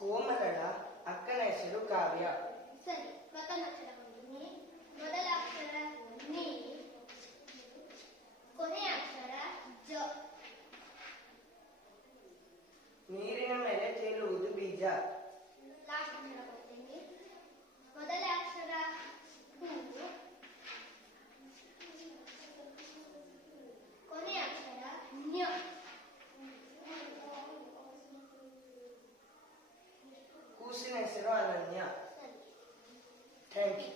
ಕೋಮಲಳ ಅಕ್ಕನ ಹೆಸರು ಕಾವ್ಯ ಸರಿ ಪ್ರಥಮ ಅಕ್ಷರ ಕೊನೆಯ ಅಕ್ಷರ ಜ ನೀರಿನ ಮೇಲೆ ಚೆಲ್ಲುವುದು ಬೀಜ ಕೂಸಿನ ಹೆಸರು ಅನನ್ಯ ಥ್ಯಾಂಕ್ ಯು